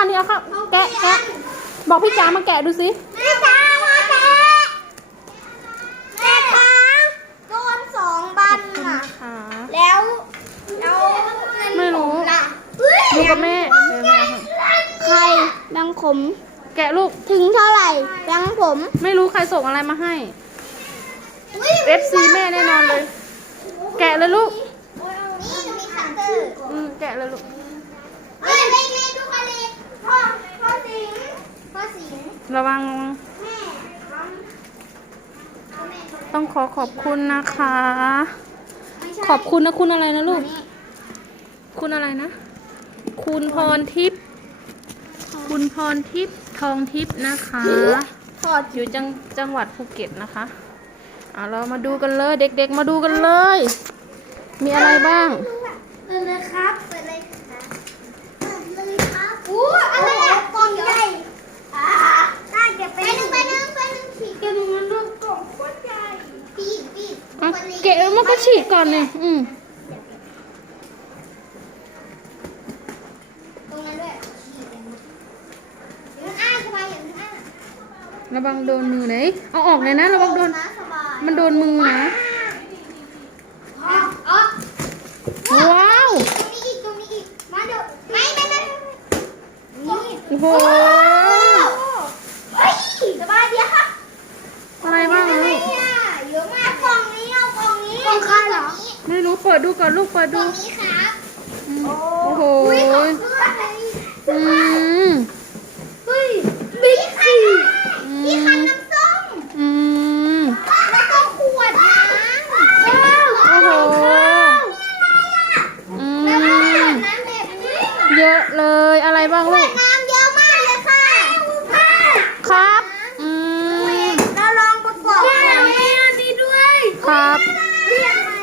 อันนี้เอาครับแกะแกะบอกพี่จ๋ามาแกะดูสิแม่จ๋ามาแกะแม่จ๋าโดนสองบันอะค่ะแล้วแล้วเงินไม่รู้ผมล่ะดูกับแม่เดี๋ยวแม่เอาให้ใครแบงค์ผมแกะลูก ถึงเท่าไหร่แบงค์ผม ไม่รู้ใครส่งอะไรมาให้ FC แม่แน่นอนเลย แกะเลยลูกนี่มีคัตเตอร์อืมแกะเลยลูกเฮ้ยเล่นเพ่อพ่อสิงห์พ่อสิงห์ระวังแม่ต้องขอขอบคุณนะคะไม่ใช่ขอบคุณนะคุณอะไรนะลูก คุณอะไรนะ คุณพรทิพย์คุณพรทิพย์ทองทิพย์นะคะถอดอยู่จังจังหวัดภูเก็ตนะคะเอาเรามาดูกันเลย เด็กๆมาดูกันเลย มีอะไรบ้างเปิดเลยครับเปิดเลยครับเปิดเลยครับ อู้อะไรอะกล่องใหญ่อ่าน่าจะเป็นไปหนึ่งไปหนึ่งไปหนึ่งฉีกกันมันรูปกล่องโคตรใหญ่ปีดปีดอะเกะแล้วมันก็ฉีกก่อนเนี่ยอืมตรงนั้นด้วยฉีกกันอย่าเพิ่งอ้าสบายอย่าเพิ่งอ้าระวังโดนมือไหนเอาออกเลยนะระวังโดนนะสบายมันโดนมือนะ อ๋ออ๋อว้าว ตรงนี้อีกตรงนี้อีก มาเดี๋ยวไม่ไม่ไม่นี่ โอ้โหเฮ้ยสบายดีค่ะอะไรบ้างอะลูไรกเนี่ยเยอะมากกล่องนี้เอากล่องนี้กล่องใครเหรอ ไม่รู้เปิดดูก่อนลูกเปิดกล่ดู องนี้ครับ อืมโอ้โห อุ้ยของเพื่อนเลย อืม เฮ้ยบิ๊กซี อื มีคัน ม น้ำส้ม อืม แล้วก็ขวดน้ำ โอ้โห อื แล้วก็ขว ม ดน้ำแบบนี้ เยอะเลยอะไรบ้าง ขว ลู ด ก น้ำเยอะมากเลยค่ะ ครับ อืม เราลองประกอบกันดีด้วย ครับ เรียกใหม่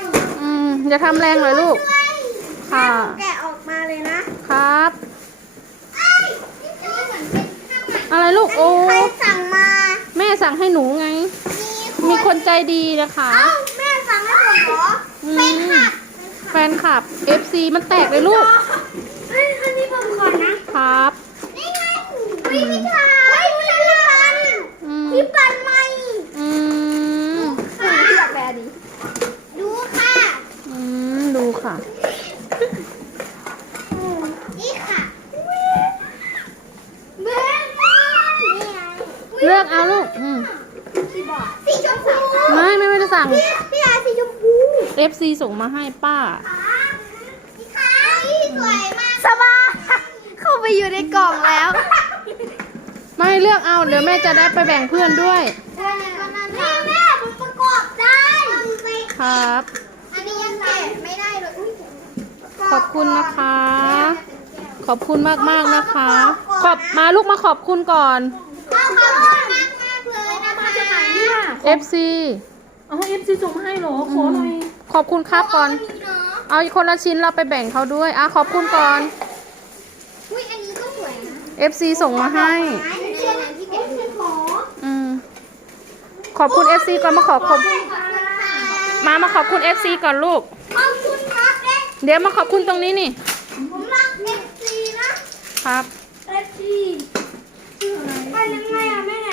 อืมอย่าทำแรงเลยลูก ค่ะ แกะออกมาเลยนะครับเอ้ยนี่จะเหมือนเป็นข้างหลังอะไรลูกโอ้ใครสั่งมา แม่สั่งให้หนูไง มีมีคนใจดีนะคะ เอ้าแม่สั่งให้ผมเหรออืเป็นมค่ะแฟนคลับ FC มันแตกเลยลูกเฮ้ยอันนี้ผมขอนะครับ นี่ไงวิพิธาเฮ้ยพี่ปันอืมพี่ปันไหมอืมค่ะแบดีดูค่ะอืมดู ค่ะ นี่ค่ะเบ้นี่ไงเลือกเอาลูกอืมที่บอกสีชมพูไม่ไม่ไม่ได้สั่ง พี่พี่อาสีชมพู FC ส่งมาให้ป้า นี่ค่ะนี่สวยมากสบายเข้าไปอยู่ในกล่องแล้ว ไม่เลือกเอาเดี๋ยวแม่จะได้ไปแบ่งเพื่อนด้วย นี่แม่ผมประกอบได้ ครับ อันนี้ยังแกะไม่ได้เลยอุ๊ย ขอบคุณนะคะ ขอบคุณมากมากๆนะคะ ขอบมาลูกมาขอบคุณก่อน ขอบคุณมากมากๆเลยนะคะ FC อ๋อเอฟซีส่งมาให้เหรอขอหน่อยขอบคุณครับก่อนเนาะเอาอีกคนละชิ้นเราไปแบ่งเขาด้วยอะขอบคุณก่อน อุ้ยอันนี้ก็สวยนะ FC ส่งมาให้อันนี้เชื่อไหมที่แกะเป็นขออืมขอบคุณ FC ก่อนมาขอบขอบมามาขอบคุณ FC ก่อนลูกขอบคุณครับ เด็กเดี๋ยวมาขอบคุณตรงนี้นี่ ผมรักเอฟซีนะครับ เอฟซีมันยังไงอะแม่แหว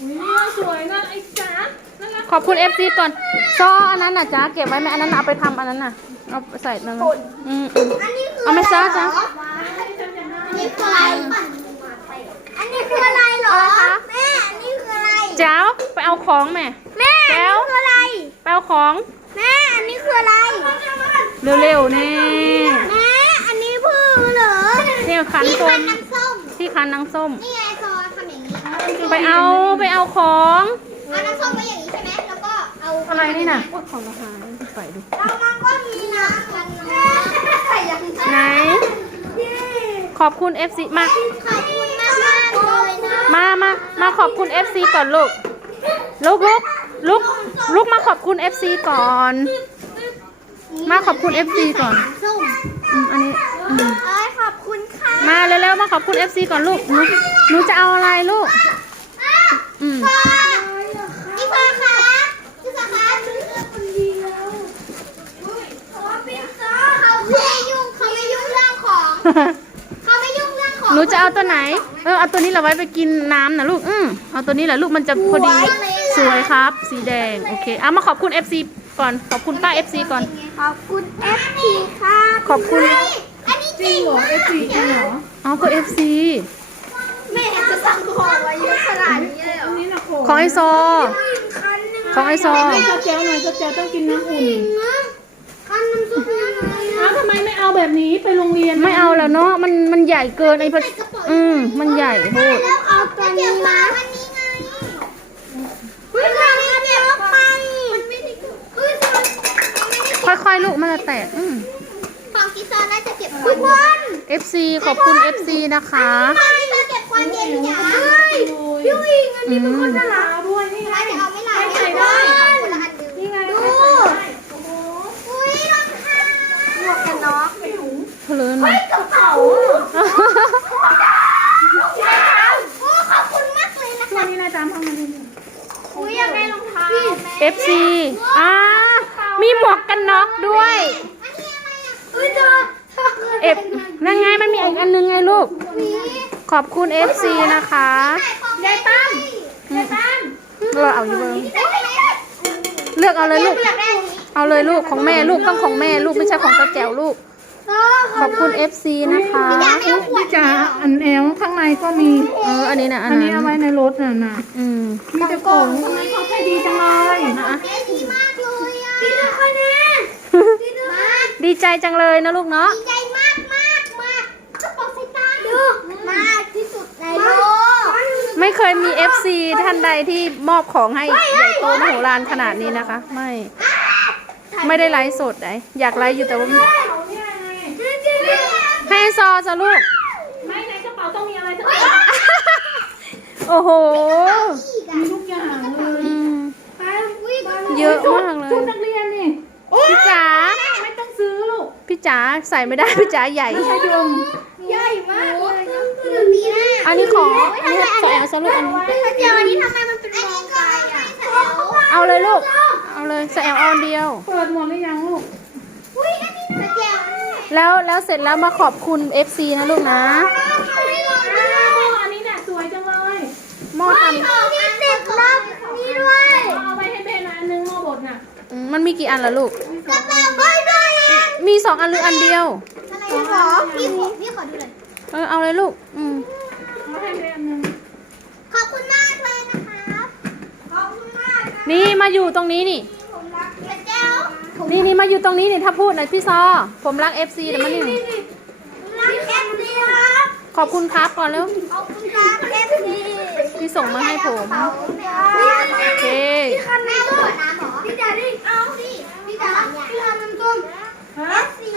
อุ้ยนี่สวยนะไอ้จ๋าน่ารักขอบคุณ FC ก่อนซออันนั้นน่ะจ้าเก็บไว้ไหมอันนั้นน่ะเอาไปทำอันนั้นน่ะ เอาไปใส่นั่นน่ะอืมอืม อันนี้คือเอาไหมจ๊ะจ๊ะ อันนี้คืออะไรอันนี้คืออะไรเหรออะไรคะแม่อันนี้คืออะไรเจ้าไปเอาของแม่ แม่อันนี้คืออะไร ไปเอาของ แม่อันนี้คืออะไร เร็วๆแน่แม่อันนี้พือเหรอเนี่ยคันที่ส้คันมน้ำส้ม ที่คันนางส้ม นี่ไงซอทำอย่างนี้ไปเอาไปเอาของ เอาน้ำส้มไว้อย่างนี้ใช่ไหมแล้วก็เอาอะไรนี่น่ะพวกของอาหารใส่ดูแล้วมันก็มีน้ำกันนะใส่อย่างนี้ไหน ขอบคุณ FC มา ขอบคุณมากมากๆเลยนะมามามาขอบคุณ FC ก่อนลูกลูกลูกลูกลูกมาขอบคุณ FC ก่อน มาขอบคุณ FC ก่อนส้มอืมอันนี้อืมเอ้ยขอบคุณค่ะมาเร็วๆมาขอบคุณ FC ก่อนลูกหนูหนูจะเอาอะไรลูก อืมพี่ฟ้าคะพี่ฟ้าคะซื้อคนเดียวเขาไม่ยุ่งเขาไม่ยุ่งเรื่องของเขาไม่ยุ่งเรื่องขขอหนูจะเอาตัวไหน เออเอาตัวนี้เราไว้ไปกินน้ำนะลูก อืมเอาตัวนี้แหละลูกมันจะพอดี สวยครับ สีแดง โอเค เอามาขอบคุณ FC ก่อน ขอบคุณป้า FC ก่อน ขอบคุณ FP ครับขอบคุณ เฮ้ยอันนี้จริงเหรอเอฟซีจริงเหรอเอาก็ FC แม่จะสั่งของไว้เยอะขนาดนี้เลยเหรอัอนนี้นะโคของไอซอคันหนึ่งของไอซอเจ้าแจ้วหน่อยเจ้าแจ้วต้องกินน้ำอุ่นคันน้ำซุปยังไงอ้าวทำไมไม่เอาแบบนี้ไปโรงเรียนไม่เอาแล้วเนาะมันมันใหญ่เกินไอ้พัดอืมมันใหญ่โพดแล้วเอาตัวนี้มาอันนี้ไงเฮ้ยทำมันเยอะไปมันไม่ได้เฮ้ยทำมันไม่ได้ ค่อยๆ ลูกมันจะ แตกอืม ของกีซาน่าจะเก็บทุกคน FC ขอบคุณ FC นะคะของกีซาเก็บความเย็นอย่างเฮ้ยพี่วิงอันนี้เป็นคนฉลาดเอาด้วยนี่ไง น่าจะเอาไม่หลาย ใส่ ได้ ได้ คนละอันหนึ่ง นี่ไง ดู โอ้โห อุ้ยรองเท้าหมวกกันน็อก เพลินหน่อย กระเป๋าโอ้ขอบคุณมากเลยนะ ตั คะ วนี้นะจ๊ะเอามาดู อุ้ยอยากได้รองเท้า FC อ่า มีหมวกกันน็อกด้วยอันนี้อะไรอะอุ้ยเธอเธอเคยเอฟนั่นไงมันมีอีกอันนึงไงลูกมีขอบคุณ FC นะคะยายตั้มยายตั้มเราเอาอยู่เบิ้งได้ไหมเลือกเอาเลยลูกอยากได้อันนี้เอาเลยลูกของแม่ลูกต้องของแม่ลูกไม่ใช่ของตาแจ๋วลูก ขอบคุณ FC นะคะพี่จ๋าอันแอลข้างในก็มี เออ อันนี้นะอันอันนั้นี้เอาไว้นในรถน่ะนะอืมมีแต่ของทำไมเขาใจดีจังเลยนะ แม่ดีมากเลยอะดีใจคนนี้ดีใจมากดีใจจังเลยนะลูกเนาะ ดีใจมากมากมากกระเป๋าสายตาดูมากที่สุดในโลกไม่เคยมี FC ท่านใดที่มอบของให้ใหญ่โตมโหฬารขนาดนี้นะคะ ไม่ ไม่ได้ไลฟ์สดไหนอยากไลฟ์อยู่แต่ว่าเขาเนี่ยไงให้ซอจะลูก ไม่ในกระเป๋าต้องมีอะไรสักโอ้โห มีทุกอย่างเลย อืมเยอะมากเลย ชุดนักเรียนนี่ พี่จ๋า ไม่ต้องซื้อลูก พี่จ๋าใส่ไม่ได้พี่จ๋าใหญ่ชายมใหญ่มากเลยดีนะอันนี้ขออันนี้ใส่เอาซะลูกอันนี้ เดี๋ยวอันนี้ทำไมมันเป็นมองไกลอะเอาเลยลูก เอาเลยใส่เอาออนเดียว เปิดหมดหรือยังลูก อุ้ยอันนี้นะเดี๋ยวแล้วแล้วเสร็จแล้วมาขอบคุณ FC นะลูกนะอันนี้เนี่ยสวยจังเลยหม้อทของที่ติดรอบนี้ด้วย เอาไว้ให้เบนอันนึงหม้อบดน่ะำอืมมันมีกี่อันล่ะลูก กระเป๋าไม่ได้อะ มีสองอันหรืออันเดียว อะไรขอพี่ขอพี่ขอดูเลยเออเอาเลยลูก อืมเอาให้เบนอันนึงขอบคุณมากเลยนะครับ ขอบคุณมากนะนี่มาอยู่ตรงนี้นี่ ผมรักพระเจ้านี่นี่มาอยู่ตรงนี้นี่ถ้าพูดหน่อยพี่ซอ ผมรัก FC เดี๋ยวมานี่หน่อยรักเอฟซีครับขอบคุณครับก่อนแล้ว ขอบคุณครับเอฟซีที่ส่งมาให้ผม โอเคพี่คันแม่ก็น้ำหรอพี่จ๋าดิเอาดิพี่จ๋าพี่คันน้ำส้ม เอฟซี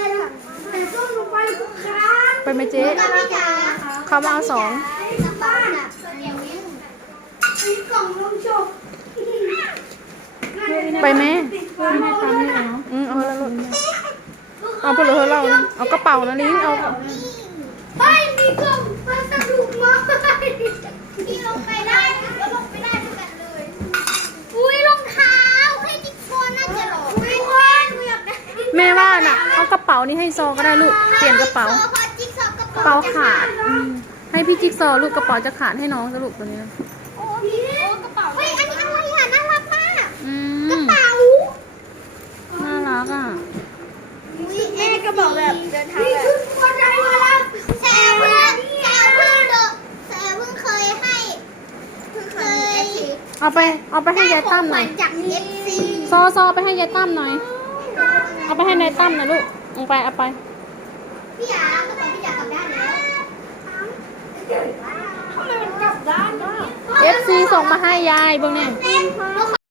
ใส่ส้มลงไปทุกครั้งไปไหมเจ๊พี่จ๋าเขามาเอาสองกระเป๋าแบบเดี๋ยวนี้มีกล่องลงโชว์ไปไหมเพื่อนให้ตามนี่เหรออืมเอาแล้วลูกเอาไปเลยเราเอากระเป๋านะลิงเอา ไม่มีกล่องมันสนุกมากพี่ลงไปได้ก็ลงไปได้ด้วยกันเลย อุ้ยรองเท้าให้จิ๊กโฟนน่าจะหรออุ้ยคนกูอยากได้ แม่ว่าน่ะเอากระเป๋า นี้ให้ซอก็ได้ลูก เปลี่ยนกระเป๋าพอจิ๊กซอว์กระกระเป๋าเป๋าขาดอืมให้พี่จิ๊กซอว์ลูกกระเป๋าจะขาดให้น้องจะลูกตัวนี้โอ้พี่โอ้กระเป๋าเฮ้ยอันนี้อะไรอะน่ารักมากอืกระมเป๋าน่ารักอะอุ้ยแม่กระเป๋าแบบเดินทางแบบคนใจมาแล้วแซวเพิ่งแซวเพิ่งเดอะแซวเพิ่งเคยให้เพิ่งเคยเอาไปเอาไปให้ยายตั้มหน่อย จาก FC ซอซอไปให้ยายตั้มหน่อย เอาไปให้นายตั้มหน่อยลูก เอาไปเอาไป พี่ยากระเป๋าพี่ยากลับด้านแล้วทำไมมันกลับด้านเนี่ย FC ส่งมาให้ยายเบิ่งเนี่ยเล่น